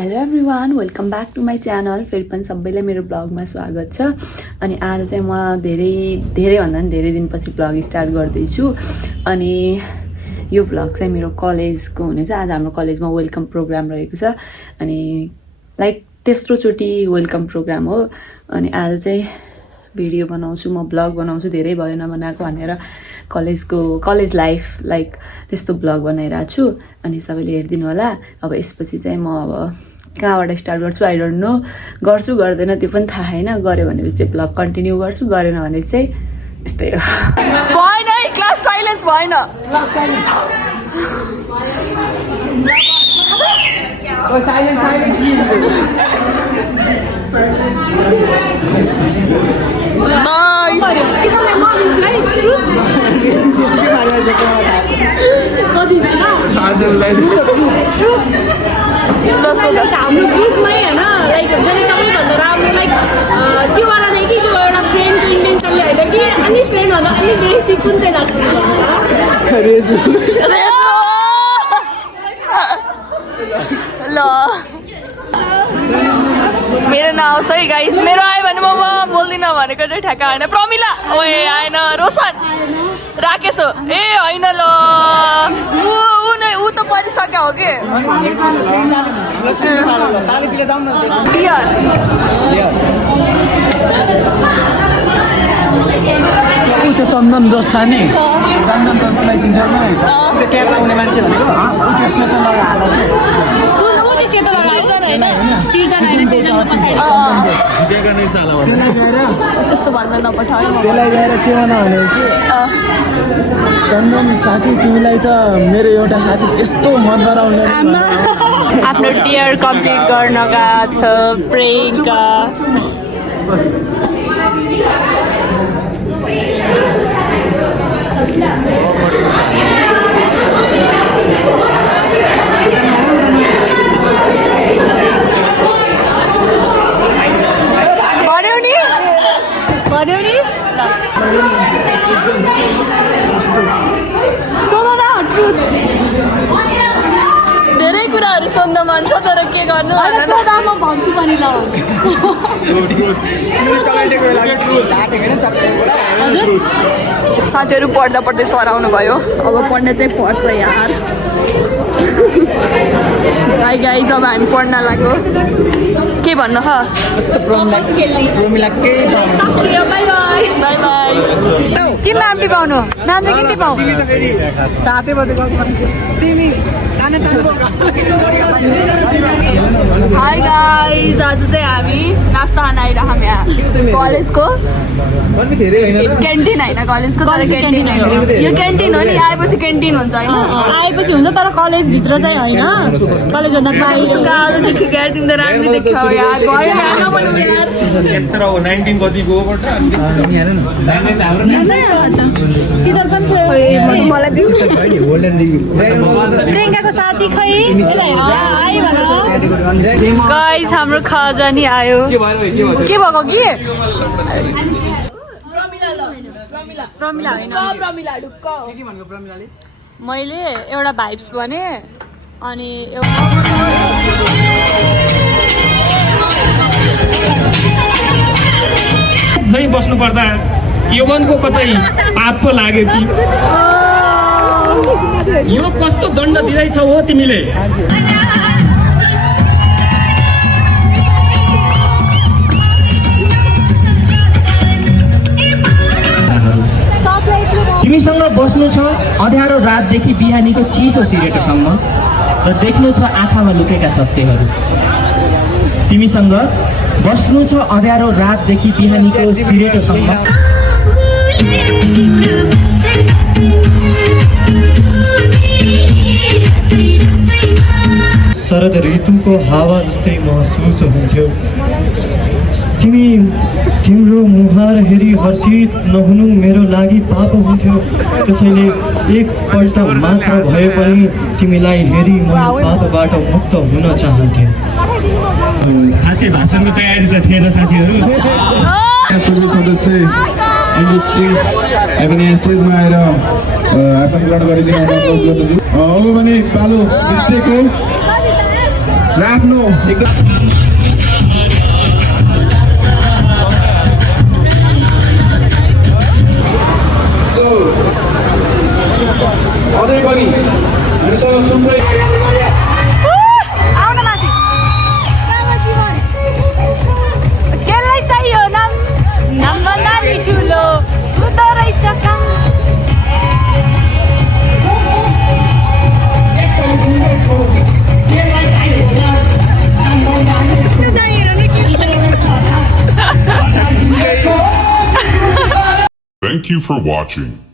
Hello everyone, welcome back to my channel. फेरि पनि सबैलाई मेरो ब्लगमा स्वागत छ। अनि आज चाहिँ म धेरैभन्दा पनि धेरै दिनपछि ब्लग स्टार्ट गर्दैछु। अनि यो ब्लग चाहिँ मेरो कलेजको हुनेछ। आज हाम्रो कलेजमा वेलकम प्रोग्राम रहेको छ। अनि लाइक तेस्रोचोटि वेलकम प्रोग्राम हो। अनि आज चाहिँ भिडियो बनाउँछु, म ब्लग बनाउँछु। धेरै भयो नबनाएको भनेर कलेज लाइफ लाइक त्यस्तो ब्लग बनाइरहेको छु। अनि सबैले हेरिदिनु होला। अब यसपछि चाहिँ म अब कहाँबाट स्टार्ट गर्छु आई डोन्ट नो। गर्छु गर्दैन त्यो पनि थाहा छैन। गऱ्यो भनेपछि चाहिँ ब्लग कन्टिन्यू गर्छु, गरेन भने चाहिँ यस्तै हो। भएन है, क्लास साइलेन्स भएन। हाम्रो ग्रुपमै होइन लाइक हुन्छ नि सबैभन्दा राम्रो लाइक त्योवाला नै कि त्यो एउटा फ्रेन्डको इन्टेन्सनले होइन कि अनि फ्रेन्डभन्दा अलिक बेसी कुन चाहिँ लाग्छ ल मेरो नाम छ है गाइस। मेरो आयो भने म बोल्दिनँ भनेको चाहिँ ठ्याक्क होइन। प्रमिला ओए आएन। रोशन राकेश हो ए होइन ल ऊ त परिसक्यो हो कि त्यो चन्दन दोष छ नि, चन्दन दोषलाई चिन्छ नि क्याप लाउने मान्छे भनेको त्यो सेतो लगाएर त्यस्तो भन्न नपठाऊ। त्यसलाई गएर के भन भनेपछि चन्दन साथी तिमीलाई त मेरो एउटा साथी यस्तो मन पराउने आफ्नो टियर कम्प्लिट गर्न गएको छ प्रियङ्का। धेरै कुराहरू सोध्न मन छ तर के गर्नु म भन्छु पनि ल। साथीहरू पढ्दा पढ्दै सराउनु भयो। अब पढ्न चाहिँ पढ्छ यार। हाई गाइज, अब हामी पढ्न लाग्यो। के भन्नु ह? By by. किन नाम टिपाउनु? नाम चाहिँ किन टिपाउ? 7 बजेको तिमी हाई गाइज, आज चाहिँ हामी नास्ता खान आइरहेको यहाँ कलेजको क्यान्टिन होइन, कलेजको तर क्यान्टिन हो। यो क्यान्टिन हो नि, आएपछि क्यान्टिन हुन्छ होइन? आएपछि हुन्छ तर कलेजभित्र चाहिँ होइन। कलेजभन्दा बाहिर कस्तो गाह्रो देख्यो यार, तिमी त राम्रो देख्यौ यार। भयो यार नभनौँ यार। शीतल पनि छ। मलाई दिउ। प्रियङ्काको साथी खै आयो भन। गाइस हाम्रो खाजा नि आयो। के भएको कि? प्रमिला होइन, मैले एउटा भाइब्स भने अनि सही बस्नु पर्दा यौवनको कतै पाप पो लाग्यो कि यो कस्तो दण्ड दिँदैछ हो तिमीले? तिमीसँग बस्नु छ अँध्यारो रातदेखि बिहानीको चिसो सिरेटोसम्म र देख्नु छ आँखामा लुकेका सत्यहरू। तिमीसँग बस्नु छ अँध्यारो रातदेखि बिहानीको सिरेटोसम्म। शरद ऋतुको हावा जस्तै महसुस हुन्थ्यो। तिम्रो मुहार हेरी हर्षित नहुनु मेरो लागि पाप हुन्थ्यो। त्यसैले एकपल्ट मात्र भए पनि तिमीलाई हेरी म पापबाट मुक्त हुन चाहन्थेँ। खासै भाषणको तयारी त थिएन साथीहरू। सदस्य इङ्ग्लिस सिंह पनि स्टेजमा आएर आसन ग्रहण गरिदिनु अब भने पालो डिस्ट्रिक्टको र आफ्नो एकदम अझै पनि हामीसँग थुप्रै आउन माथि केलाई चाहियो नामभन्दा नि ठुलो हुँदो रहेछ काम Thank you for watching.